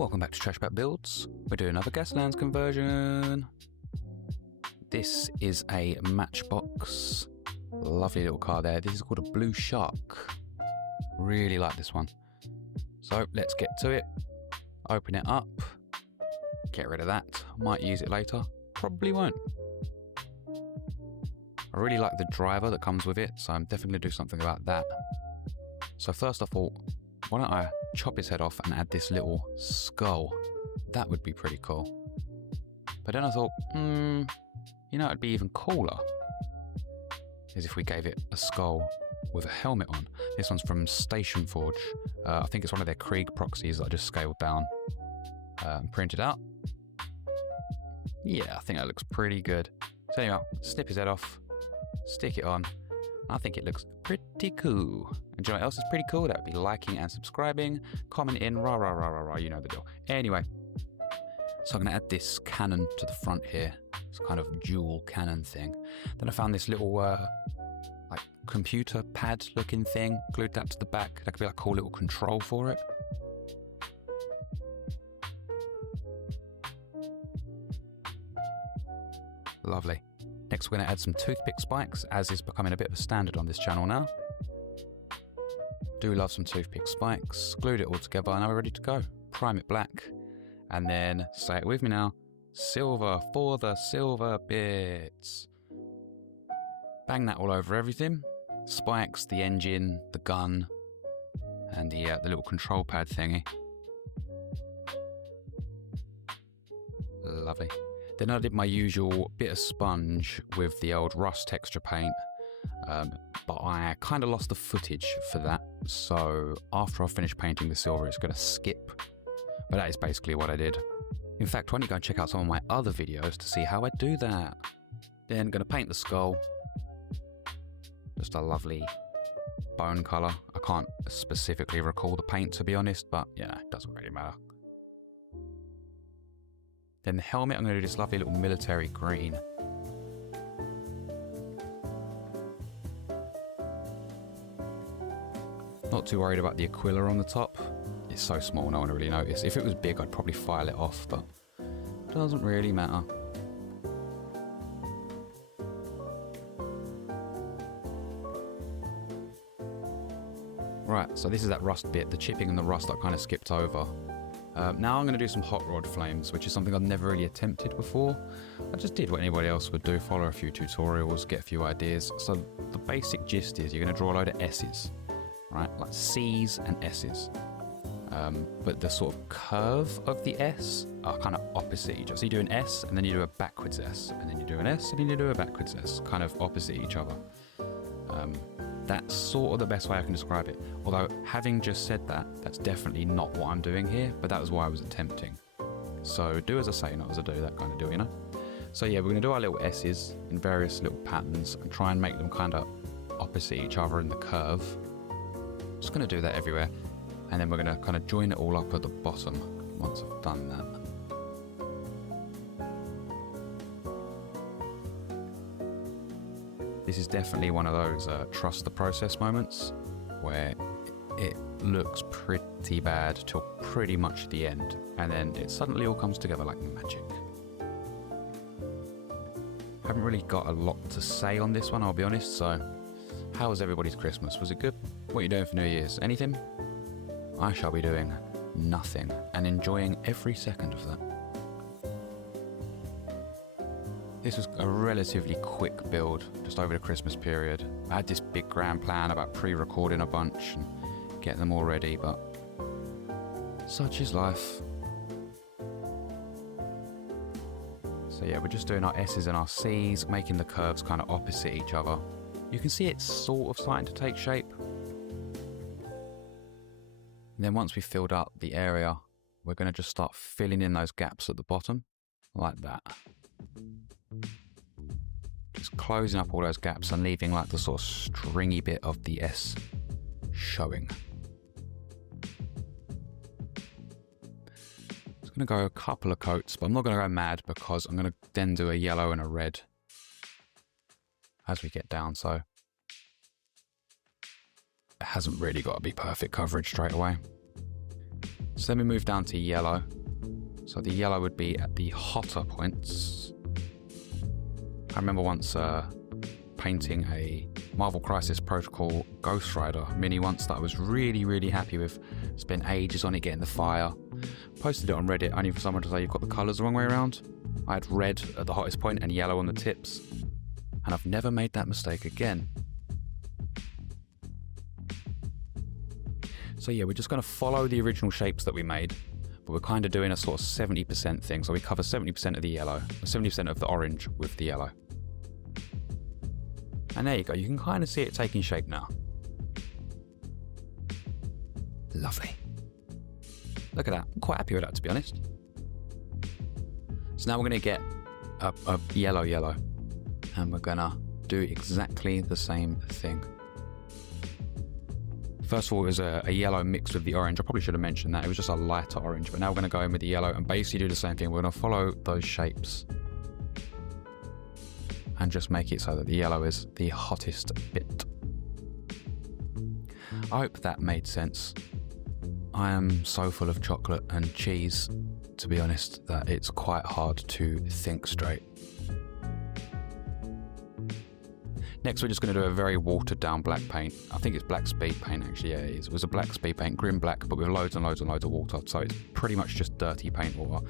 Welcome back to Trashback Builds. We're doing another Gaslands conversion. This is a Matchbox. Lovely little car there. This is called a Blue Shark. Really like this one. So let's get to it. Open it up. Get rid of that. Might use it later. Probably won't. I really like the driver that comes with it, so I'm definitely going to do something about that. So first I thought, why don't I chop his head off and add this little skull? That would be pretty cool. But then I thought, you know, it'd be even cooler is if we gave it a skull with a helmet on. This one's from Station Forge. I think it's one of their Krieg proxies that I just scaled down and printed out. Yeah, I think that looks pretty good. So anyway, snip his head off, stick it on. I think it looks pretty cool. And do you know what else is pretty cool? That would be liking and subscribing, commenting, rah, rah, rah, rah, rah, you know the deal. Anyway, so I'm going to add this cannon to the front here. It's kind of dual cannon thing. Then I found this little like computer pad looking thing, glued that to the back. That could be like a cool little control for it. Lovely. Next we're going to add some toothpick spikes, as is becoming a bit of a standard on this channel now. Do love some toothpick spikes. Glued it all together and now we're ready to go. Prime it black. And then, say it with me now, silver for the silver bits. Bang that all over everything. Spikes, the engine, the gun, and the little control pad thingy. Lovely. Then I did my usual bit of sponge with the old rust texture paint, but I kind of lost the footage for that. So after I finish painting the silver, it's going to skip. But that is basically what I did. In fact, why don't you go and check out some of my other videos to see how I do that. Then going to paint the skull. Just a lovely bone colour. I can't specifically recall the paint, to be honest, but yeah, it doesn't really matter. Then the helmet, I'm going to do this lovely little military green. Not too worried about the Aquila on the top. It's so small, no one will really notice. If it was big, I'd probably file it off, but it doesn't really matter. Right, so this is that rust bit, the chipping and the rust I kind of skipped over. Now I'm going to do some hot rod flames, which is something I've never really attempted before. I just did what anybody else would do, follow a few tutorials, get a few ideas. So the basic gist is you're going to draw a load of S's, right? Like C's and S's. But the sort of curve of the S are kind of opposite each other. So you do an S and then you do a backwards S, and then you do an S and then you do a backwards S, kind of opposite each other. That's sort of the best way I can describe it. Although, having just said that, that's definitely not what I'm doing here, but that was why I was attempting. So do as I say, not as I do, that kind of deal, you know? So yeah, we're going to do our little S's in various little patterns and try and make them kind of opposite each other in the curve. Just going to do that everywhere. And then we're going to kind of join it all up at the bottom once I've done that. This is definitely one of those trust the process moments where it looks pretty bad till pretty much the end, and then it suddenly all comes together like magic. Haven't really got a lot to say on this one, I'll be honest, so how was everybody's Christmas? Was it good? What are you doing for New Year's? Anything? I shall be doing nothing and enjoying every second of that. This was a relatively quick build, just over the Christmas period. I had this big grand plan about pre-recording a bunch and getting them all ready, but such is life. So yeah, we're just doing our S's and our C's, making the curves kind of opposite each other. You can see it's sort of starting to take shape. And then once we've filled out the area, we're going to just start filling in those gaps at the bottom, like that. Just closing up all those gaps and leaving like the sort of stringy bit of the S showing. It's going to go a couple of coats, but I'm not going to go mad because I'm going to then do a yellow and a red as we get down, so it hasn't really got to be perfect coverage straight away. So then we move down to yellow. So the yellow would be at the hotter points. I remember once painting a Marvel Crisis Protocol Ghost Rider mini once that I was really, really happy with. Spent ages on it getting the fire. Posted it on Reddit only for someone to say you've got the colours the wrong way around. I had red at the hottest point and yellow on the tips. And I've never made that mistake again. So yeah, we're just going to follow the original shapes that we made, but we're kind of doing a sort of 70% thing. So we cover 70% of the yellow, 70% of the orange with the yellow. And there you go, you can kind of see it taking shape now. Lovely. Look at that, I'm quite happy with that, to be honest. So now we're going to get a yellow, and we're going to do exactly the same thing. First of all, it was a yellow mixed with the orange. I probably should have mentioned that. It was just a lighter orange, but now we're going to go in with the yellow and basically do the same thing. We're going to follow those shapes and just make it so that the yellow is the hottest bit. I hope that made sense. I am so full of chocolate and cheese, to be honest, that it's quite hard to think straight. Next, we're just going to do a very watered down black paint. I think it's black speed paint, actually. Yeah, it is. It was a black speed paint, grim black, but with loads and loads and loads of water. So it's pretty much just dirty paint water.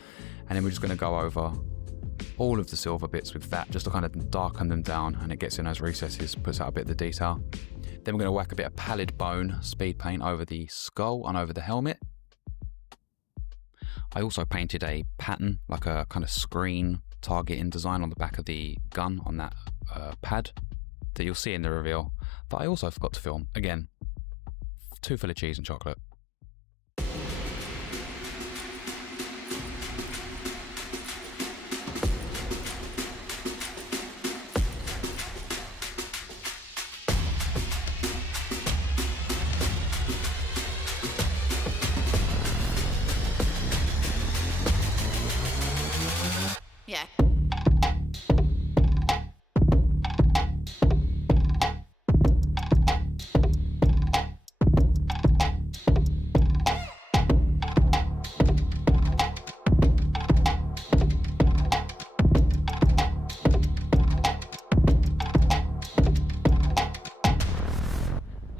And then we're just going to go over all of the silver bits with that, just to kind of darken them down, and it gets in those recesses, puts out a bit of the detail. Then we're going to whack a bit of pallid bone speed paint over the skull and over the helmet. I also painted a pattern, like a kind of screen targeting design on the back of the gun on that pad that you'll see in the reveal, that I also forgot to film. Again, too full of cheese and chocolate. Yeah.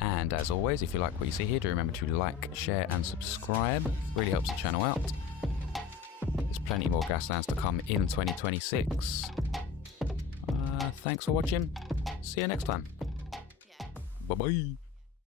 And as always, if you like what you see here, do remember to like, share and subscribe. Really helps the channel out. There's plenty more Gaslands to come in 2026. Thanks for watching. See you next time. Yeah. Bye-bye.